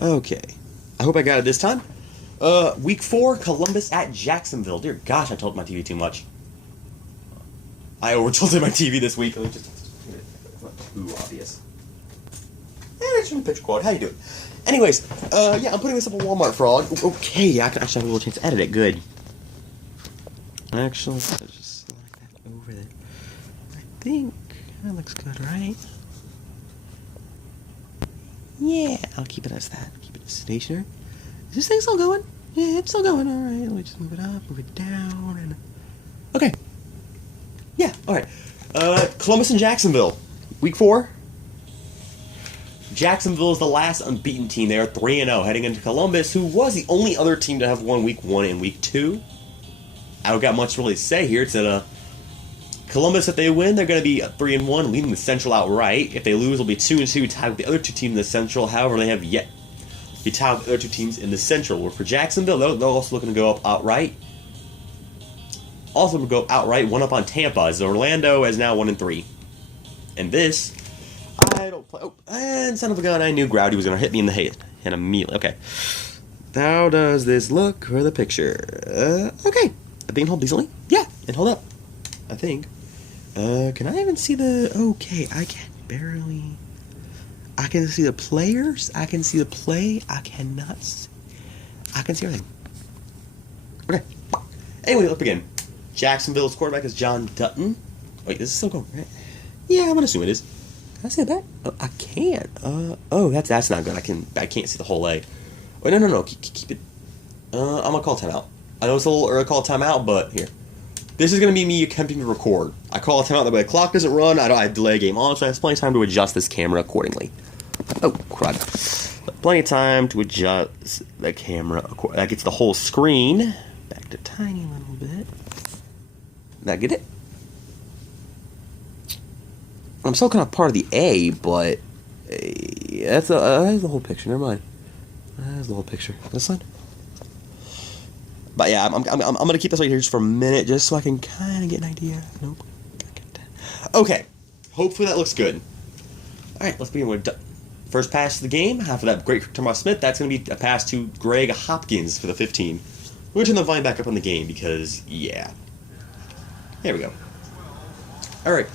Okay. I hope I got it this time. Week 4, Columbus at Jacksonville. Dear gosh, I tilted my TV too much. I over-tilted my TV this week. Let me just... It's not too obvious. It's from the picture quality. How you doing? Anyways, yeah, I'm putting this up on Walmart Frog. Okay, I can actually have a little chance to edit it. Good. Actually, let's just slide that over there. I think that looks good, right? Yeah, I'll keep it as that. Keep it stationary. Is this thing still going? Yeah, it's still going. All right, let me just move it up, move it down, and... Okay. Yeah, all right. Columbus and Jacksonville. Week 4. Jacksonville is the last unbeaten team. They are 3-0 heading into Columbus, who was the only other team to have won Week 1 and Week 2. I don't got much really to say here. It's that Columbus, if they win, they're going to be 3-1, leading the Central outright. If they lose, they'll be 2-2, tied with the other two teams in the Central. However, they have yet to be tied with the other two teams in the Central. Where for Jacksonville, they're also looking to go up outright. Also going to go outright, one up on Tampa, as Orlando is now 1-3. And this, I don't play. Oh, and son of a gun, I knew Growdy was going to hit me in the head. And immediately, okay. How does this look for the picture? Okay. I think hold decently. Yeah, and hold up. I think. Can I even see the... Okay, I can barely... I can see the players. I can see the play. I cannot see... I can see everything. Okay. Anyway, let's begin. Jacksonville's quarterback is John Dutton. Wait, this is still going, right? Yeah, I'm gonna assume it is. Can I see that? Oh, I can't. Oh, that's not good. I can't see the whole leg. Oh, no. Keep it. I'm gonna call timeout. I know it's a little early to call timeout, but here. This is gonna be me attempting to record. I call a timeout that way the clock doesn't run. I delay a game on, so I have plenty of time to adjust this camera accordingly. Oh, crud. Plenty of time to adjust the camera. That gets the whole screen back to tiny little bit. That get it? I'm still kind of part of the A, but that's the whole picture. Never mind. That's the whole picture. This side. But yeah, I'm gonna keep this right here just for a minute, just so I can kind of get an idea. Nope. Okay. Hopefully that looks good. All right, let's begin with first pass of the game. After that great Thomas Smith, that's gonna be a pass to Greg Hopkins for the 15. We're gonna turn the volume back up on the game because yeah. There we go. All right.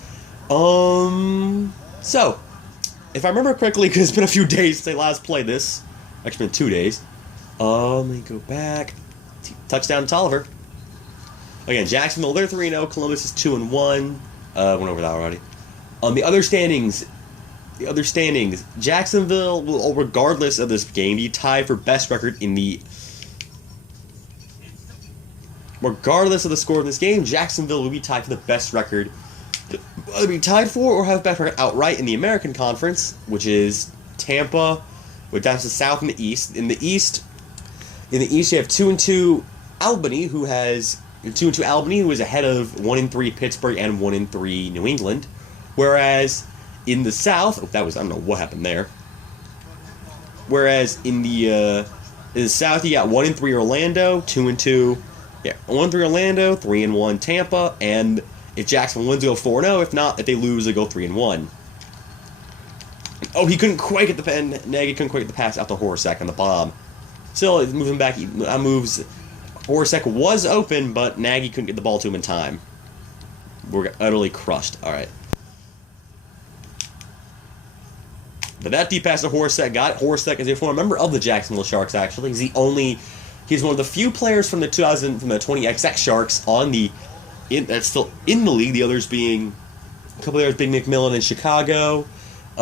So, if I remember correctly, because it's been a few days since I last played this. Actually, been 2 days. Let me go back. Touchdown to Tolliver. Again, Jacksonville, they're 3-0. Columbus is 2-1. Went over that already. The other standings, Jacksonville will, regardless of this game, be tied for best record in the... Regardless of the score in this game, Jacksonville will be tied for the best record. They'll be tied for or have best record outright in the American Conference, which is Tampa, with that's the South and the East. In the East, you have 2-2 Albany, who has 2-2 Albany, who is ahead of 1-3 Pittsburgh and 1-3 New England. Whereas in the South, I don't know what happened there. Whereas in the South, you got 1-3 Orlando, 2-2. Yeah, 1-3 Orlando, 3-1 Tampa, and if Jacksonville wins, they go 4-0. If not, if they lose, they go 3-1. Oh, he couldn't quite get the Nagy couldn't quite get the pass out to Horacek on the bomb. Still, he's moving back. Moves. Horacek was open, but Nagy couldn't get the ball to him in time. We're utterly crushed. All right. But that deep pass to Horacek got it. Horacek is a former member of the Jacksonville Sharks. Actually, he's one of the few players from the 20XX Sharks that's still in the league. The others being a couple of others, being McMillan in Chicago.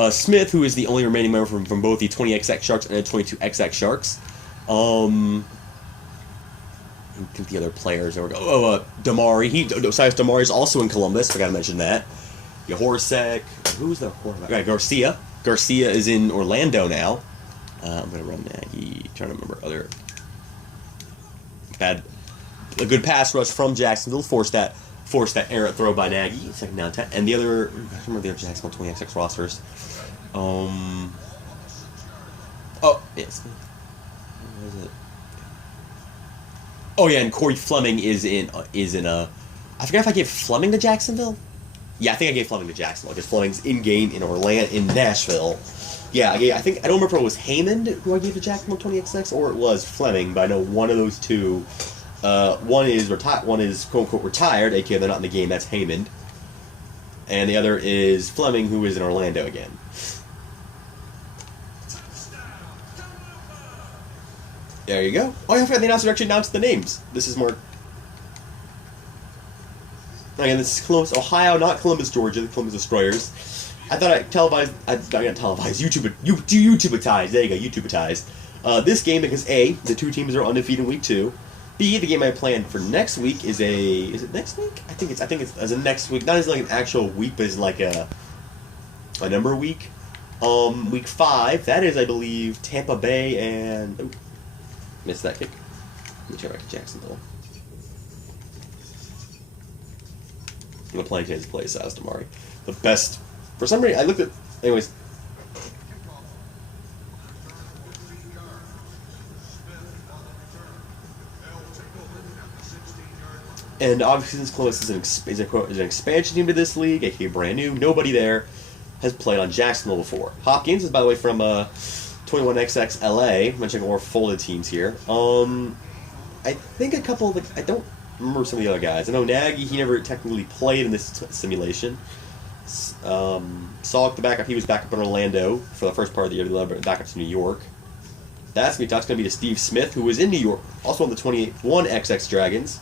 Smith, who is the only remaining member from both the 20XX Sharks and the 22XX Sharks. I think the other players. Damari. Besides Damari is also in Columbus. I gotta mention that. Horacek. Who's the quarterback? Right, Garcia. Garcia is in Orlando now. I'm gonna run Nagy. Trying to remember other. Had a good pass rush from Jacksonville. Forced that errant throw by Nagy. Second down 10. And the other. I don't remember the other Jacksonville 20XX rosters. Oh yes. Where is it? Oh yeah, and Corey Fleming is in I forgot if I gave Fleming to Jacksonville. Yeah, I think I gave Fleming to Jacksonville because Fleming's in game in Nashville. Yeah, I don't remember if it was Haymond who I gave to Jacksonville 20XX or it was Fleming, but I know one of those two. One is quote unquote retired, aka they're not in the game. That's Haymond, and the other is Fleming, who is in Orlando again. There you go. Oh, yeah, I forgot the announcer actually announced the names. This is more. Again, this is Columbus, Ohio, not Columbus, Georgia, the Columbus Destroyers. I thought I televised. I got televised. YouTubeatized. There you go, YouTubeatized. This game because A, the two teams are undefeated in week 2. B, the game I planned for next week is it next week? I think it's as a next week, not as like an actual week, but as like a number week. Week 5. That is, I believe, Tampa Bay and. Oh, missed that kick. Let me check back to Jacksonville. I'm gonna play Kansas play Saz Damari. The best. For some reason, I looked at. Anyways. And obviously, since Columbus is an expansion team to this league, aka brand new, nobody there has played on Jacksonville before. Hopkins is, by the way, from 21XX LA. I'm gonna check more folded teams here. I think a couple of the. I don't remember some of the other guys. I know Nagy, he never technically played in this simulation. Salk, the backup, he was back up in Orlando for the first part of the year, back up to New York. That's going to be to Steve Smith, who was in New York, also on the 21XX Dragons.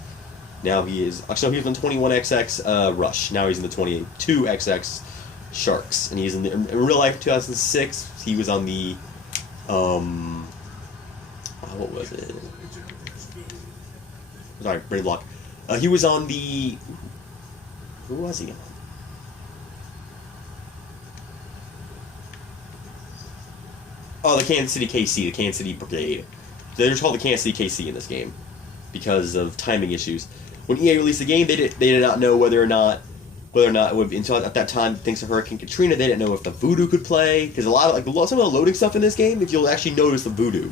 Now he is, actually, he was on 21XX Rush. Now he's in the 22XX Sharks. And he's in real life, 2006, he was on the, what was it? Sorry, brain block. He was on the, who was he on? Oh, the Kansas City KC, the Kansas City Brigade. They're called the Kansas City KC in this game because of timing issues. When EA released the game, they did not know whether or not it would. Until at that time, thanks to Hurricane Katrina, they didn't know if the Voodoo could play because some of the loading stuff in this game. If you'll actually notice the Voodoo,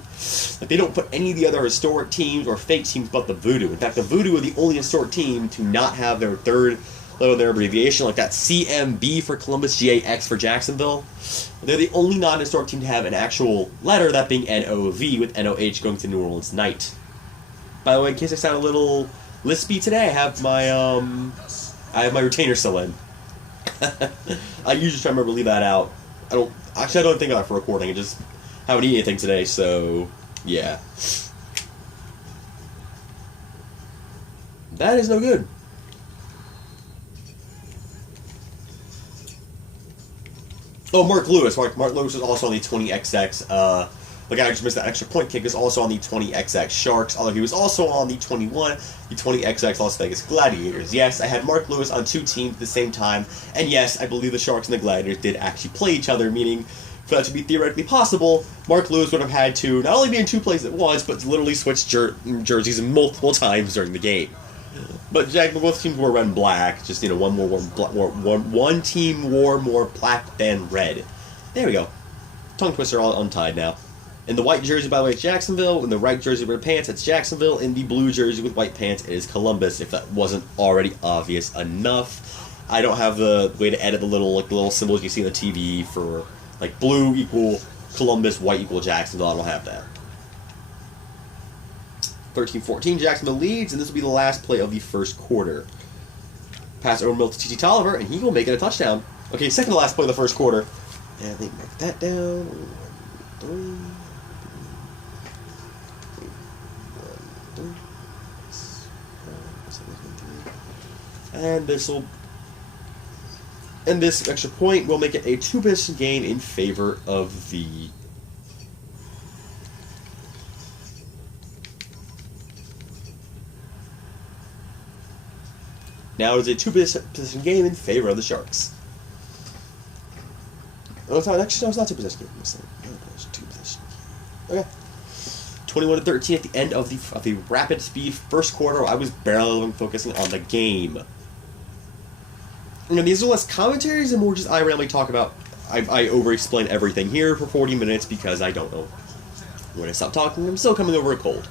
like they don't put any of the other historic teams or fake teams but the Voodoo. In fact, the Voodoo are the only historic team to not have their third letter of their abbreviation, like that CMB for Columbus, GAX for Jacksonville. They're the only non-historic team to have an actual letter, that being NOV, with NOH going to New Orleans Knight. By the way, in case I sound a little lispy today, I have my retainer still in. I usually try to remember to leave that out. I don't think about it for recording. I just haven't eaten anything today, so yeah. That is no good. Oh, Mark Lewis. Mark Lewis is also on the 20XX. The guy who just missed that extra point kick is also on the 20XX Sharks, although he was also on the 20XX Las Vegas Gladiators. Yes, I had Mark Lewis on two teams at the same time, and yes, I believe the Sharks and the Gladiators did actually play each other, meaning for that to be theoretically possible, Mark Lewis would have had to not only be in two places at once, but literally switch jerseys multiple times during the game. But both teams wore red and black. Just one team wore more black than red. There we go. Tongue twists are all untied now. In the white jersey, by the way, it's Jacksonville. In the right jersey with red pants, it's Jacksonville. In the blue jersey with white pants, it is Columbus. If that wasn't already obvious enough, I don't have the way to edit the little symbols you see on the TV for like blue equal Columbus, white equal Jacksonville. I don't have that. 13-14, Jacksonville leads, and this will be the last play of the first quarter. Pass over middle to T.T. Tolliver, and he will make it a touchdown. Okay, second to last play of the first quarter. And they mark that down. 1, 3. And this extra point will make it a two-position game in favor of the Now it's a two-position game in favor of the Sharks. Oh, it's not two-position game. It's two-position game. Okay. 21-13 at the end of the rapid speed first quarter. I was barely focusing on the game. And these are less commentaries and more just I randomly talk about. I over-explain everything here for 40 minutes because I don't know when I stop talking. I'm still coming over a cold.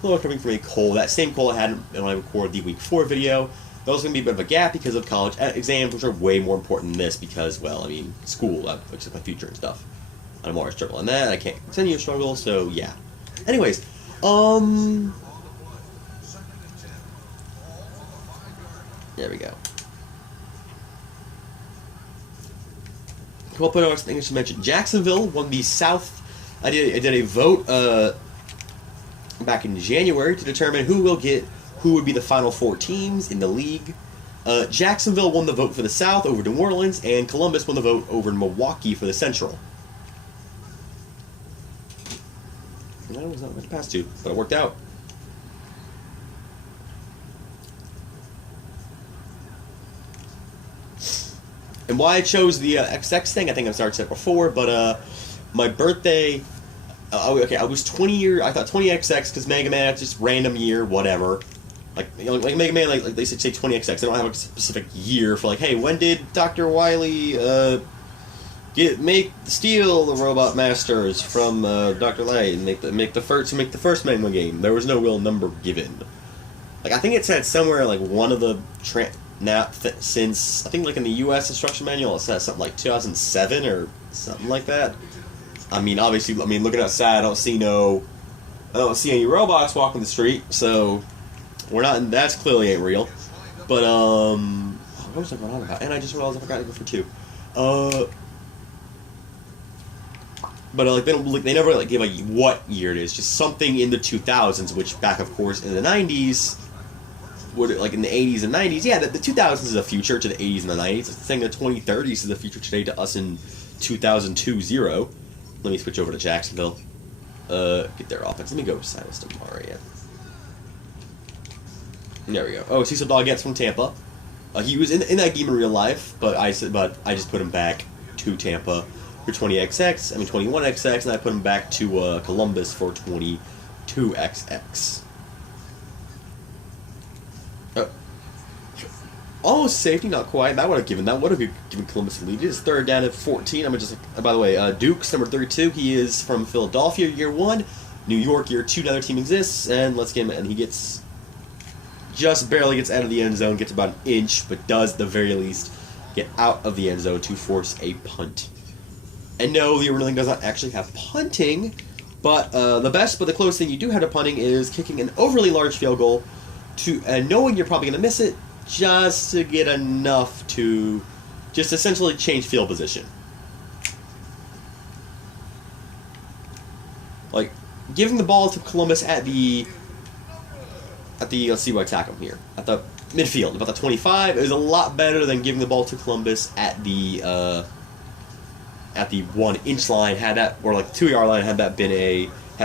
Coming from a cold. That same cold I had when I recorded the Week 4 video. There's also going to be a bit of a gap because of college exams, which are way more important than this because, well, I mean, school, looks like my future and stuff. I'm already struggling that. I can't continue to struggle, so yeah. Anyways, there we go. A couple other things to mention. Jacksonville won the South. I did a vote back in January to determine who would be the final 4 teams in the league. Jacksonville won the vote for the South over New Orleans, and Columbus won the vote over Milwaukee for the Central. I was not meant to pass to, but it worked out. And why I chose the XX thing, I think I've started to say before, but my birthday, I was 20 years, I thought 20XX because Mega Man, it's just random year, whatever. Like Mega Man, like they say 20XX, they don't have a specific year for like, hey, when did Dr. Wily steal the Robot Masters from Dr. Light and make the first Mega Man game? There was no real number given. Like I think it said somewhere like one of the since I think like in the U.S. instruction manual it says something like 2007 or something like that. I mean, obviously, looking outside, I don't see any robots walking the street, so we're not. That's clearly ain't real. But what was I going on about? And I just realized I forgot to go for 2. But like they never like give like what year it is. Just something in the 2000s, which back, of course, in the 90s. Like in the 80s and 90s, yeah, the 2000s is the future to the 80s and the 90s. It's saying the 2030s is the future today to us in 2020. Let me switch over to Jacksonville. Get their offense. Let me go Silas Damari. There we go. Oh, Cecil Doggett from Tampa. He was in that game in real life, but I just put him back to Tampa for 21XX, and I put him back to Columbus for 22XX. Almost safety, not quite. That would have given Columbus a lead. It is 3rd down at 14. I'm just. By the way, Duke's number 32. He is from Philadelphia, year 1. New York, year 2. Another team exists, and let's get him. And he just barely gets out of the end zone. Gets about an inch, but does at the very least get out of the end zone to force a punt. And no, the original thing does not actually have punting, but the closest thing you do have to punting is kicking an overly large field goal and knowing you're probably going to miss it. Just to get enough to just essentially change field position. Like, giving the ball to Columbus at the let's see where I tackle him here. At the midfield, about the 25, is a lot better than giving the ball to Columbus at the 1-inch line, or like 2-yard line, had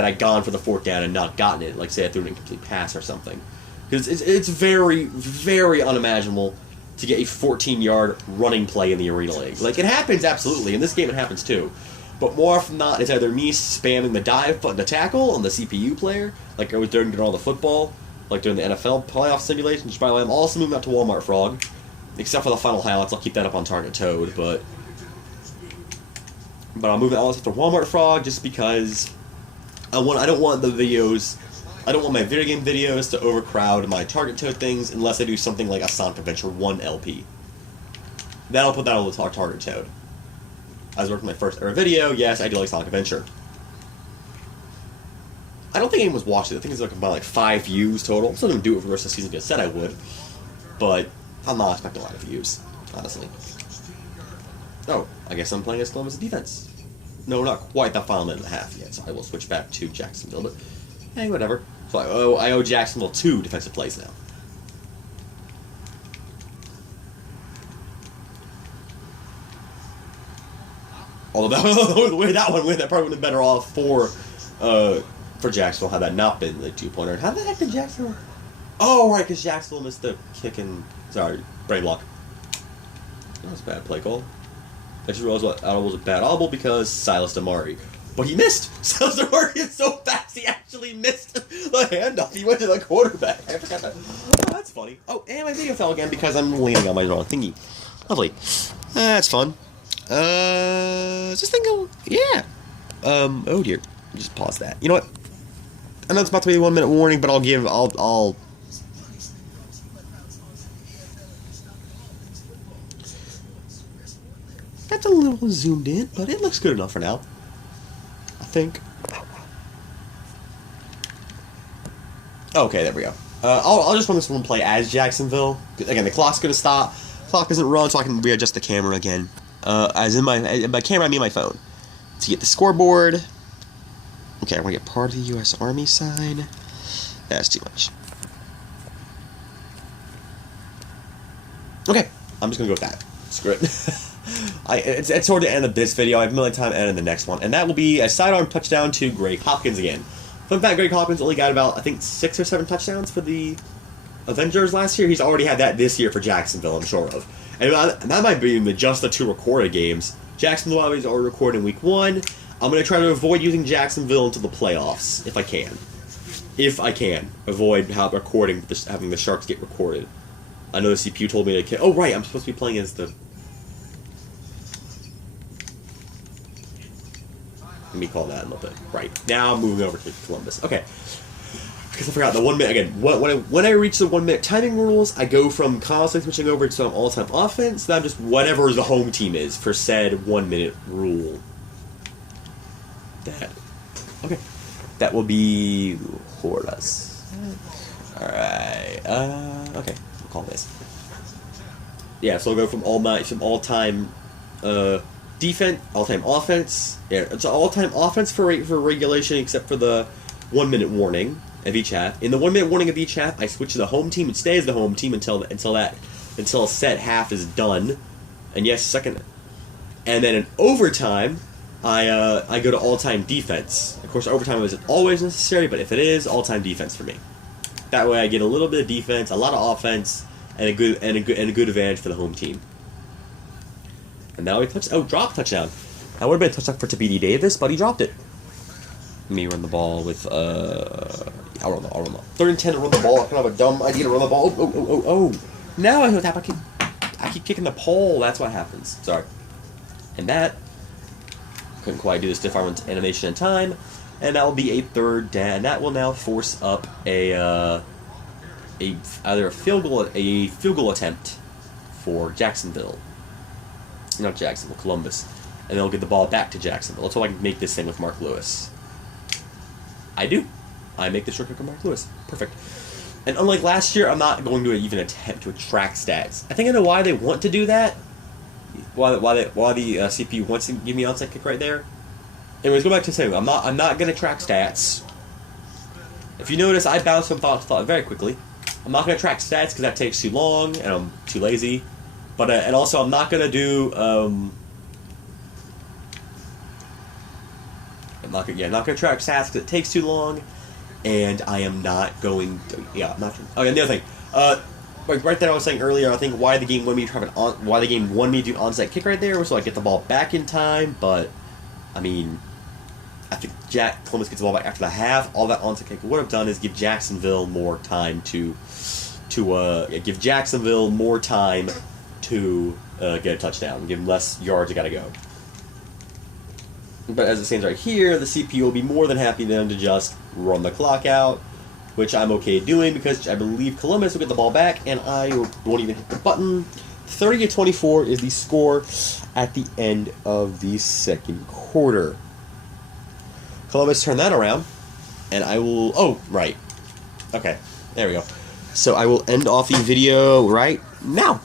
I gone for the 4th down and not gotten it, like say I threw an incomplete pass or something. Because it's very, very unimaginable to get a 14-yard running play in the Arena League. Like, it happens, absolutely. In this game, it happens, too. But more often than not, it's either me spamming the dive button to tackle on the CPU player, like I was doing during all the football, like during the NFL playoff simulations, which, by the way, I'm also moving out to Walmart Frog. Except for the final highlights, I'll keep that up on TargetToad, but I'll move it all up to Walmart Frog just because I don't want my video game videos to overcrowd my TargetToad things unless I do something like a Sonic Adventure 1 LP. Then I'll put that on the TargetToad. I was working my first ever video. Yes, I do like Sonic Adventure. I don't think anyone's watched it. I think it's like about 5 views total. I'm still going to do it for the rest of the season because I said I would. But I'm not expecting a lot of views, honestly. Oh, I guess I'm playing as Columbus defense. No, not quite that final minute and a half yet, so I will switch back to Jacksonville, but hey, whatever. So I owe Jacksonville 2 defensive plays now. Although the way that one went, that probably would have been better off for Jacksonville had that not been the 2-pointer. How the heck did Jacksonville? Oh, right, because Jacksonville missed the kick and... Sorry, brain block. That was a bad play call. I just realized what audible was a bad audible because Silas Damari. But he missed! Silas Damari is so fast, he actually missed the handoff. He went to the quarterback. I forgot that. Oh, that's funny. Oh, and my video fell again because I'm leaning on my wrong thingy. Lovely. That's fun. Is this thing going? Yeah. Oh dear. Just pause that. You know what? I know it's about to be a 1-minute warning, but I'll little zoomed in, but it looks good enough for now. I think. Okay, there we go. I'll just run this one play as Jacksonville. Again, the clock's gonna stop. Clock doesn't run, so I can readjust the camera again. As in my camera, I mean my phone. To get the scoreboard. Okay, I want to get part of the U.S. Army sign. That's too much. Okay, I'm just gonna go with that. Screw it. It's toward the end of this video. I have a million time to end in the next one, and that will be a sidearm touchdown to Greg Hopkins again. Fun fact: Greg Hopkins only got about, I think, 6 or 7 touchdowns for the Avengers last year. He's already had that this year for Jacksonville, I'm sure of. And that might be just the 2 recorded games. Jacksonville obviously already recorded in week 1. I'm going to try to avoid using Jacksonville until the playoffs, if I can. If I can. Avoid having the Sharks get recorded. I know the CPU told me to... Oh, right, I'm supposed to be playing as the... Let me call that a little bit. Right, now I'm moving over to Columbus. Okay. Because I forgot the 1 minute... Again, when I reach the 1 minute timing rules, I go from constantly switching over to an all-time offense, then I'm just whatever the home team is for said 1 minute rule. Okay. That will be Horus. Alright. Okay. We'll call this. Yeah, so I'll go from all-time defense, all-time offense. Yeah, it's all-time offense for regulation except for the 1 minute warning of each half. In the 1 minute warning of each half, I switch to the home team. It stays the home team until a set half is done. And yes, second. And then in overtime, I go to all-time defense. Of course, overtime isn't always necessary, but if it is, all-time defense for me. That way, I get a little bit of defense, a lot of offense, and a good advantage for the home team. And now he drop touchdown. That would have been a touchdown for Tabidi Davis, but he dropped it. Let me run the ball with I'll run the 3rd and 10 to run the ball. I kind of have a dumb idea to run the ball. Oh! Now I tap. I keep kicking the pole. That's what happens. Sorry. And that. Couldn't quite do the stiff arm animation in time, and that will be a 3rd down. And that will now force up either a field goal attempt for Jacksonville, not Jacksonville, Columbus, and they'll get the ball back to Jacksonville. Let's hope I can make this thing with Mark Lewis. I do. I make the short kick with Mark Lewis. Perfect. And unlike last year, I'm not going to even attempt to track stats. I think I know why they want to do that. Why the CPU wants to give me an onside kick right there. Anyways, go back to saying I'm not gonna track stats. If you notice, I bounce from thought to thought very quickly. I'm not gonna track stats because that takes too long and I'm too lazy. But and also I'm not gonna do I'm not gonna track stats because it takes too long, and I am not going to. Yeah, I'm not. Oh, and the other thing. Like right there, I was saying earlier, I think why the game wanted me to do onside kick right there was so I get the ball back in time. But I mean, I think Columbus gets the ball back after the half. All that onside kick would have done is give Jacksonville more time to get a touchdown, give them less yards. You got to go. But as it stands right here, the CPU will be more than happy then to just run the clock out, which I'm okay doing because I believe Columbus will get the ball back and I won't even hit the button. 30-24 is the score at the end of the second quarter. Columbus turned that around, and I will... Oh, right. Okay, there we go. So I will end off the video right now.